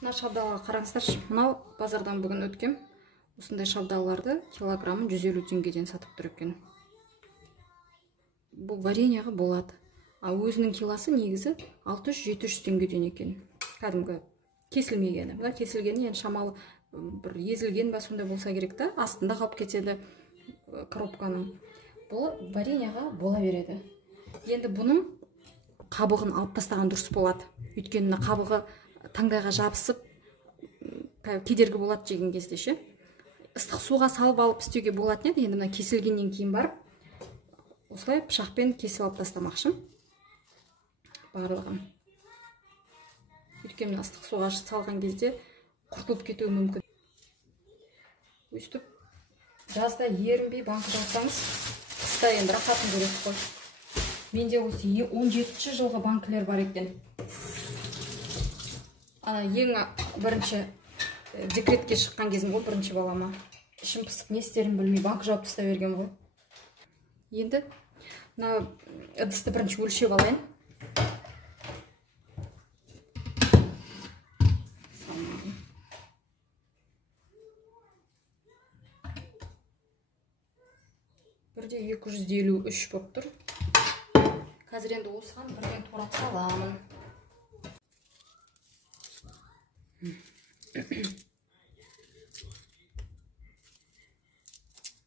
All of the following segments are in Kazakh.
Мына шабдалға қараңыздаршы. Мынау базардан бүгін өткем. Осындай шабдаларды килограммын 150 теңгеден сатып тұр екен. Бұл вареньяға болады. А өзінің килосы негізі 600-700 теңгеден екен. Кәдімгі кесілмегені. Мына кесілгені енді шамалы бір езілген ба сондай болса керек та, астында қалып кетеді коробканың. Бұл вареньяға бола береді. Енді бұның қабығын алып тастаған дұрыс болады. Өйткені қабығы таңдайға жабысып кедергі болады жеген кезде ше. Ыстық суға салып алып істеуге болатын еді. Енді мына кесілгеннен кейін барып осылай пышақпен кесіп алып тастамақшым барлығын. Өйткені ыстық суға салған кезде құртылып кетуі мүмкін. Өстіп жазда ерінбей банкада алсаңыз, қыста енді рахатын көресіз ғой. Менде осы 17 жылғы банкілер бар екен. Ең бірінші декретке шыққан кезім ғой, бірінші балама. Ішім пысып, не істерін білмей банк жауып тастап берген ғой. Енді мына ыдысты бірінші өлшеп алайын. Бірде 253 болып тұр. Қазір енді осыған бірден турап саламын.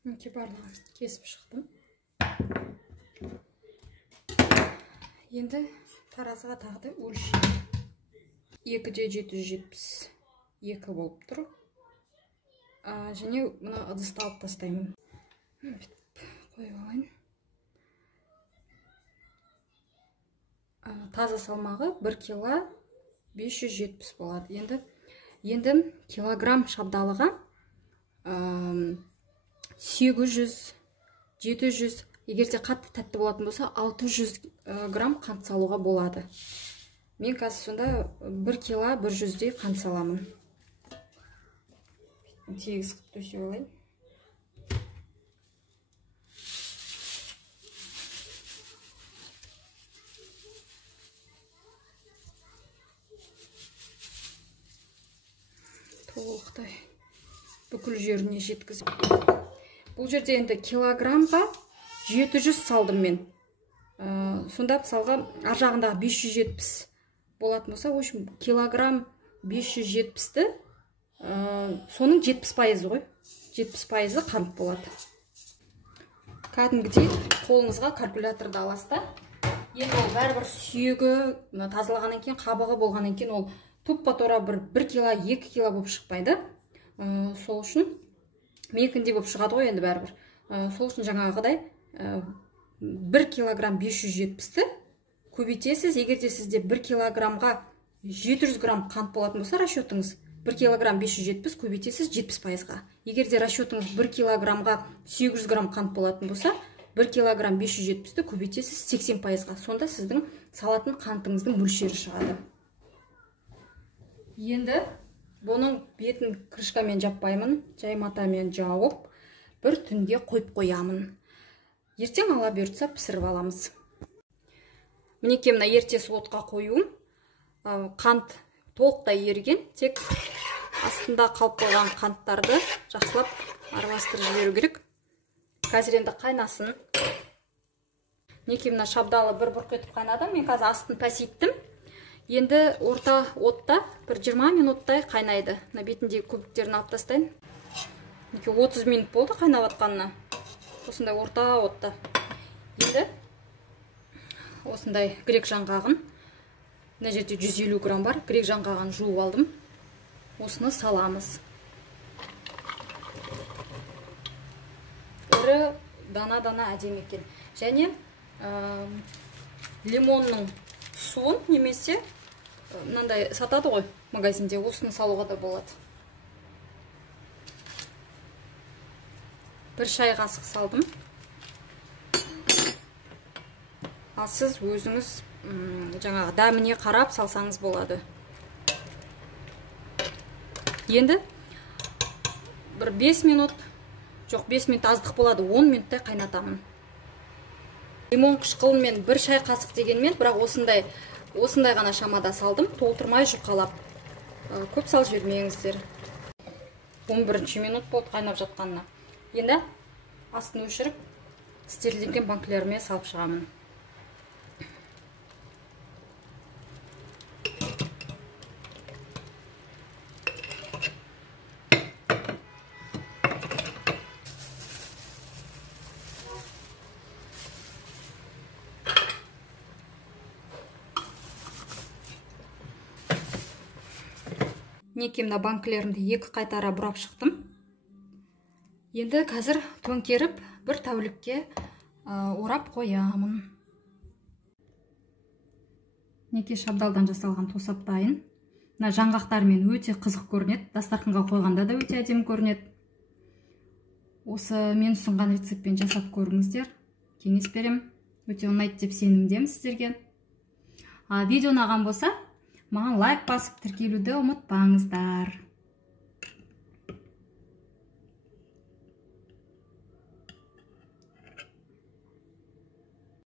Мінекей барлығын кесіп шықтым. Енді таразыға тағы да өлшеймін. 2-де 772 болып тұр. Және мұны ыдысты алып тастаймын. Қойып алайын. Таза салмағы 1 кило 570 болады. Енді килограмм шабдалыға 800, 700, егерде қатты тәтті болатын болса 600 грамм қант салуға болады. Мен қазір сонда 1 кило 100-дей қант саламын. Тегіз қып төсеп алайын. Толықтай бүкіл жеріне жеткізіп. Бұл жерде енді килограммға 700 салдым мен. Сонда мысалға ар жағындағы 570 болатын болса, өшім килограмм 570-ті соның 70% ғой. 70% қант болады. Кәдімгідей қолыңызға калькуляторды аласыз. Енді ол бәрібір сүйегі тазалағаннан кейін, қабығы болғаннан кейін ол тұппа-тора 1 кило, 2 кило болып шықпайды. Сол үшін менікіндей болып шығады ғой енді бәрібір. Сол үшін жаңағыдай 1 килограмм 570-ті көбейтесіз. Егерде сізде 1 килограммға 700 грамм қант болатын болса, расчетыңыз 1 килограмм 570 көбейтесіз 70%-ға. Егерде расчетыңыз 1 килограммға 800 грамм қант болатын болса, 1 килограмм 570-ті көбейтесіз 80%-ға. Сонда сіздің салатын қантыңыздың мөлшері шығады. Енді бұның бетін крышкамен жаппаймын, жайматамен жауып, бір түнге қойып қоямын. Ертең ала бұйыртса пісіріп аламыз. Мінекей мына ертесі отқа қоюым. Қант толықтай ерген, тек астында қалып қойған қанттарды жақсылап араластырып жіберу керек. Қазір енді қайнасын. Мінекей мына шабдалы бір бұрқ етіп қайнадым. Мен қазір астын пәсейттім. Енді орта отта бір 20 минуттай қайнайды. Мына бетіндегі көбіктерін алып тастайын. 30 минут болды қайнап атқанына. Осындай орта отта. Енді осындай грек жаңғағын, мына жерде 150 грамм бар, грек жаңғағын жуып алдым. Осыны саламыз. Ірі дана-дана әдемі екен. Және лимонның суын немесе мынандай сатады ғой магазинде, осыны салуға да болады. Бір шай қасық салдым. Ал сіз өзіңіз жаңағы дәміне қарап салсаңыз болады. Енді бір 5 минут, жоқ 5 минут аздық болады, 10 минуттай қайнатамын. Лимон қышқылымен бір шай қасық дегенмен, бірақ осындай ғана шамада салдым, толтырмай жұқалап. көп салып жібермеңіздер. 11 минут болды қайнап жатқанына. Енді астын өшіріп, стерилденген банкілеріме салып шығамын. Некемді банкілерімді 2 қайтара бұрап шықтым. Енді қазір төңкеріп, бір тәулікке орап қоямын. Неке шабдалдан жасалған тосап дайын. Мына жаңғақтарымен өте қызық көрінеді. Дастарханға қойғанда да өте әдемі көрінеді. Осы мен ұсынған рецептпен жасап көріңіздер. Кеңес берем. Өте ұнайды деп сенімдемін сіздерге. Видео ұнаған болса, маған лайк басып тіркелуді ұмытпаңыздар.